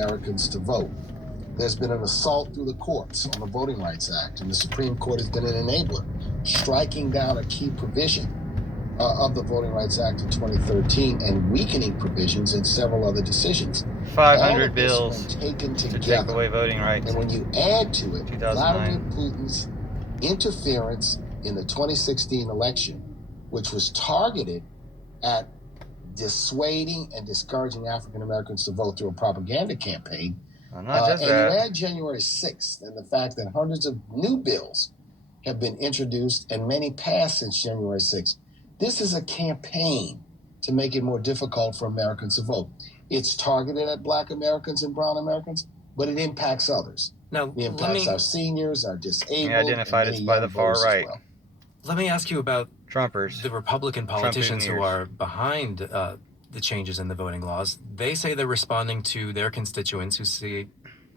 Americans to vote. There's been an assault through the courts on the Voting Rights Act, and the Supreme Court has been an enabler, striking down a key provision of the Voting Rights Act in 2013 and weakening provisions in several other decisions. 500 bills when taken to together, take away voting rights. and when you add to it 2009. Vladimir Putin's interference in the 2016 election, which was targeted at dissuading and discouraging African Americans to vote through a propaganda campaign, Not just and that. you add January 6th and the fact that hundreds of new bills have been introduced and many passed since January 6th, this is a campaign to make it more difficult for Americans to vote. It's targeted at Black Americans and Brown Americans, but it impacts others. Now, It impacts our seniors, our disabled, identified and it's many by young the far voters right. as well. let me ask you about Trumpers. the Republican politicians who Trump-ineers. are behind the changes in the voting laws. They say they're responding to their constituents who say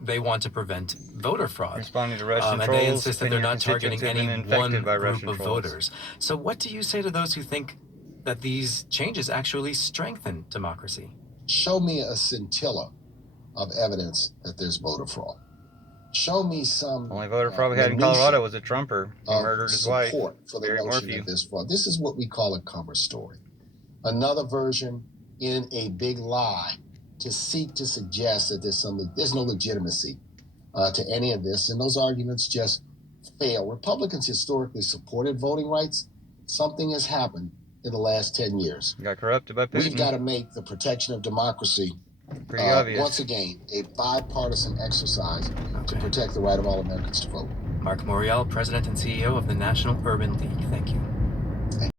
they want to prevent voter fraud. Responding to Russian and they trolls, insist that and they're your not targeting constituents have any been infected one by group Russian of trolls. voters. So what do you say to those who think that these changes actually strengthen democracy? Show me a scintilla of evidence that there's voter fraud. Show me some Only voter fraud we had in Colorado was a Trumper. He of murdered his wife. support for the Barry notion Morphew. that there's fraud. This is what we call a cover story. Another version in a big lie to seek to suggest that there's no legitimacy to any of this, and those arguments just fail. Republicans historically supported voting rights. Something has happened in the last 10 years. Got corrupted by Putin. We've got to make the protection of democracy Pretty obvious. once again a bipartisan exercise to protect the right of all Americans to vote. Mark Morial, President and CEO of the National Urban League. Thank you.